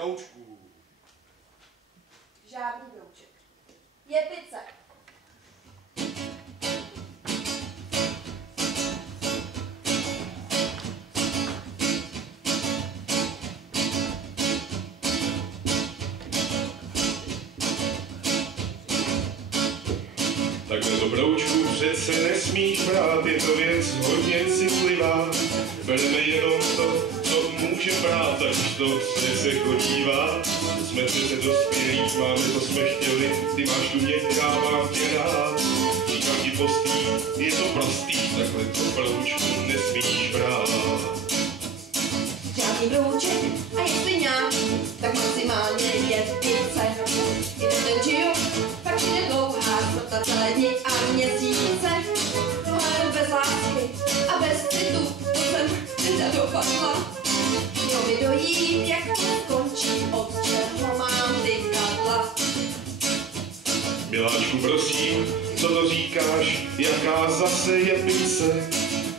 broučků. Žádný brouček. Je pice. Takhle do broučku přece nesmíš brát, je to věc hodně citlivá. Bereme jenom to, co může brát, tak už to přece chodívá. Jsme přece dospělí, máme to jsme chtěli, ty máš tu mě, já mám tě rád. Říkám ti postý, je to prostý, takhle do broučku nesmíš brát. Žádný brouček a jestli nějaký, tak maximálně je pice. Jeden den žiju, pak přijde dlouhá smrta celé dny a měsíce. Ale bez lásky a bez citu, to jsem nedopadla. Mělo by dojít, jak končí, od čeho mám vykadla. Miláčku, prosím, co to říkáš, jaká zase je pice?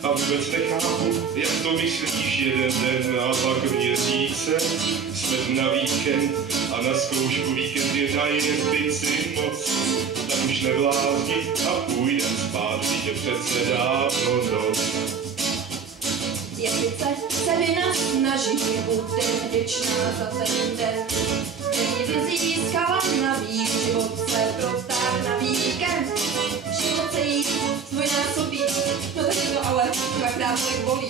A vůbec nechápu, jak to myslíš, jeden den a pak měsíce. Jsme na víkend a na zkoušku víkend je na jen pici moc. Tak už neblázni a půjdem spát, je přece dávno noc. Je pice, se vynasnaží, bude vděčná za ten den. Který by získala navíc, život se protáhl na víkend. Život se jí dvojnásobí, no tak to ale dvakrát tak bolí.